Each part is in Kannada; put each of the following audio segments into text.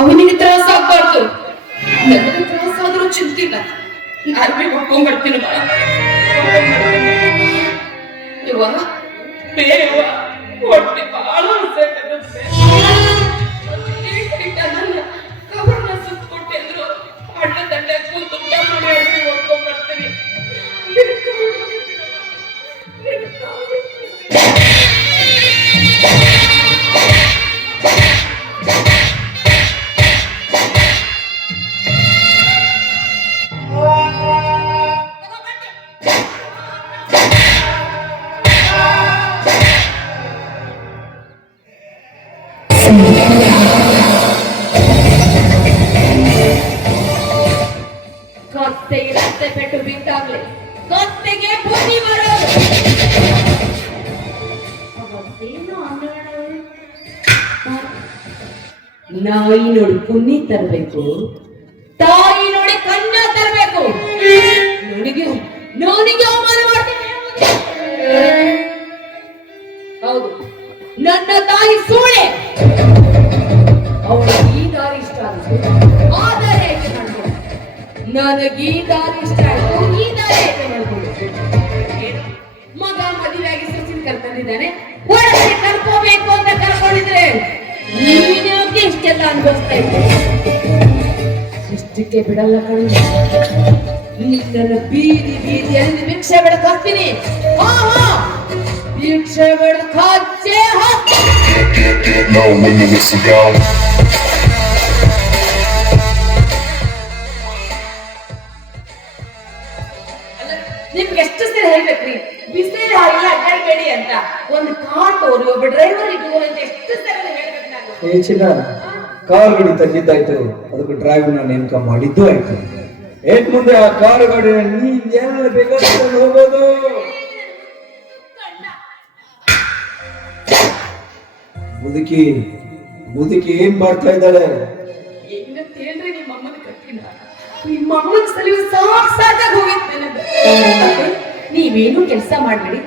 ಅವನಿಗೆ ತ್ರಾಸ ಆಗ್ಬಾರ್ದು. ನನಗೆ ತ್ರಾಸ ಆದ್ರೂ ಚಿಂತಿಲ್ಲ. ನಾನು ಬಿ ಹೊಡ್ಕೊಂಡ್ಬರ್ತೀನಿ ಬಾಳ ಇವ ಬೇರೆವ ಹೊಟ್ಟೆ ಹಸಿವಾಗತ್ತೆ. ನಾಯಿ ನೋಡಿ ಪುಣ್ಯ ತರಬೇಕು. ತಾಯಿ ನೋಡಿ ಕನ್ನ ತರಬೇಕು. ನನಗೆ ಅವಮಾನ ಹೌದು. ನನ್ನ ತಾಯಿ ಸೂಳೆ. ಅವಳು ಈ ದಾರಿ ಇಷ್ಟ ಆಗುತ್ತೆ ಆ ದಾರಿ ನನಗೆ ಈ ದಾರಿ ಇಷ್ಟ ಆಯ್ತು. ಈ ದಾರಿ? ಮಗ ಮದುವೆಯಾಗಿ ಸಚಿನ್ ಕರ್ಕೊಂಡಿದ್ದಾನೆ. ಒಳಗೆ ಕರ್ಕೋಬೇಕು ಅಂತ ಇಷ್ಟೆಲ್ಲ ಅನುಭವಿಸ್ತಾ ಇದ್ದೆ. ಇಷ್ಟಕ್ಕೆ ಬಿಡಲ್ಲ ಕಣ್ಣು ನಿನ್ನ ಬೀದಿ ಬೀದಿ ಬೀದಿಯಲ್ಲಿ ಭಿಕ್ಷೆ ಬಿಡಕ್ ಹಾಕ್ತೀನಿ ಹಾ ಹಾ. ಭಿಕ್ಷೆ ಬಿಡಕ್ ಹಚ್ಚೆ ಹಾಕ್ತೀನಿ ನಿಮ್ಗೆ ಎಷ್ಟು ಸರಿ ಹೇಳ್ಬೇಕ್ರಿ? ಬಿಸಿಲು ಹಾಗೆಲ್ಲ ಅಡ್ಡಾಡ್ಬೇಡಿ ಅಂತ. ಒಂದು ಕಾರ್ ತೋರಿ ಒಬ್ಬ ಡ್ರೈವರ್ ಇಟ್ಟು ಅಂತ ಎಷ್ಟು ಸರಿ ಹೇಳ್ಬೇಕು ನಾನು? ಕಾರ್ ಗಾಡಿ ತಂದಿದ್ದಾಯ್ತು ಅದಕ್ಕೆ ಡ್ರೈವರ್ನ ನೇಮಕ ಮಾಡಿದ್ದು ಆಯ್ತು. ಏನ್ ಮುಂದೆ ಆ ಕಾರ್ ಗಾಡಿ ನೀನ್ ಬೇಕಾದ್ರೆ ಹೋಗೋದು? ಮುದುಕಿ ಮುದುಕಿ ಏನ್ ಮಾಡ್ತಾ ಇದ್ದಾಳೆ? ನೀವೇನು ಕೆಲಸ ಮಾಡ್ಬೇಡಿ.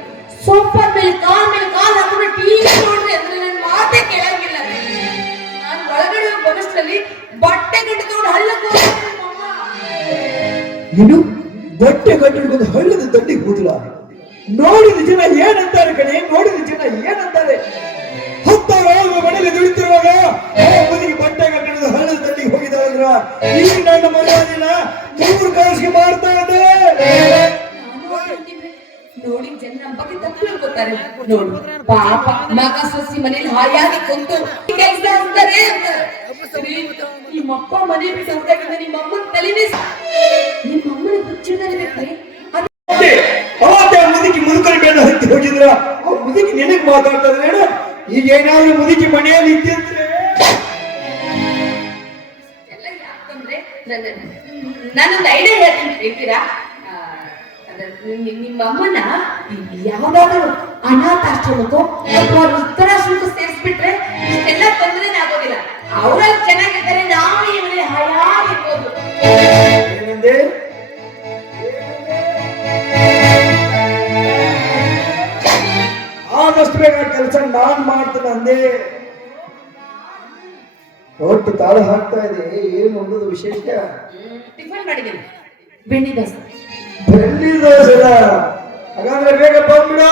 ಸೊಪ್ಪ ಮೇಲೆ, ಕಾಲ್ ಮೇಲೆ, ಕಾಲ್ ಹಾಕೊಂಡು ಟಿವಿ ನೋಡ್ರಿ ಅಂದ್ರೆ ಏನು ಬಟ್ಟೆ ಕಟ್ಟಿಡ್ಕೊಂಡು ಹಳ್ಳದ ದಂಡಿಗೆ ಕೂದಲ. ನೋಡಿದ ಜನ ಏನಂತಾರೆ ಕಣೆ? ನೋಡಿದ ಜನ ಏನಂತಾರೆ? ಹತ್ತಾರು ಮನೇಲಿ ದುಡಿತಿರುವಾಗ ಮುದುಕಿ ಬಟ್ಟೆ ಕಟ್ಟಿಡಿದ ಹಳ್ಳದ ದಂಡಿಗೆ ಹೋಗಿದ್ದಾಳಂದ್ರ ಈಗ ನನ್ನ ಮರ್ಯಾದಿನ ಮೂರು ಕಾಸಿಗೆ ಮಾಡ್ತಾ ಅನ್ಕೊಂಡಿದ್ರೆ, ನೋಡಿ ಜನ ನಮ್ಮ ಬಗ್ಗೆ ತಪ್ಪು ಹೇಳ್ಕೊತಾರೆ ನೋಡು ಪಾಪ ಮಗ ಸೊಸಿ ಮನೇಲಿ ಹಾಯಾಗಿ ಕುಂತು ಕೆಲಸ ಅಂತಾರೆ. ನಿಮ್ಮಪ್ಪ ಮನೆ ಬಿಟ್ಟು ಹೋದಾಗಿಂದ ನಿಮ್ಮ ಅಮ್ಮನ ತಲೆನೇ ನಿಮ್ಮ ಅಮ್ಮನ ಹುಚ್ಚಿಡ್ದಲ್ಲಿ ಬೇಕ್ರಿ. ಅವತ್ತೆ ಮುದುಕಿ ಮುದುಕರಿ ಮೇಲೆ ಹತ್ತಿ ಹೋಗಿದ್ರ? ಆ ಮುದುಕಿ ನಿನಗೆ ಮಾತಾಡ್ತಾ ಇದ್ರೇನು ಈಗ ಏನಾದ್ರೂ ಮುದುಕಿ ಮನೆಯಲ್ಲಿ ಇದ್ದಿದ್ರೆ ಎಲ್ಲ ಯಾಕಂದ್ರೆ ನನ್ನ ನಾನೊಂದು ಐಡಿಯಾ ಹೇಳ್ತೀನಿ ಹೇಳ್ತೀರಾ ನಿಮ್ಮ ಅಮ್ಮನ ಯಾವ್ದಾದ್ರು ಅನಾಥಾಶ್ರಮಕ್ಕೋ ಅಥವಾ ವೃದ್ಧಾಶ್ರಮಕ್ಕೂ ಸೇರಿಸ್ಬಿಟ್ರೆ ಇಷ್ಟೆಲ್ಲ ತೊಂದರೆ ಆಗೋದಿಲ್ಲ. ಅವರಲ್ಲಿ ಚೆನ್ನಾಗಿದ್ದರೆ ನಾವು ಈ ಮನೆ ಹಾಯಾಗಿರ್ಬೋದು ಏನಂದೆ? ಆದಷ್ಟು ಬೇಗ ಕೆಲಸ ನಾನ್ ಮಾಡ್ತೇನೆ ಅಂದೆ. ಒಟ್ಟು ತಾಳ ಹಾಕ್ತಾ ಇದೆ ಏನು ಅನ್ನೋದು ವಿಶೇಷ? ಟಿಫನ್ ಮಾಡಿದ್ದೀನಿ ಬೆಣ್ಣೆ ದೋಸೆ. ಬೆಣ್ಣೆ ದೋಸೆ ಹಾಗಾದ್ರೆ ಬೇಗ ಬಂದ್ಬಿಡು.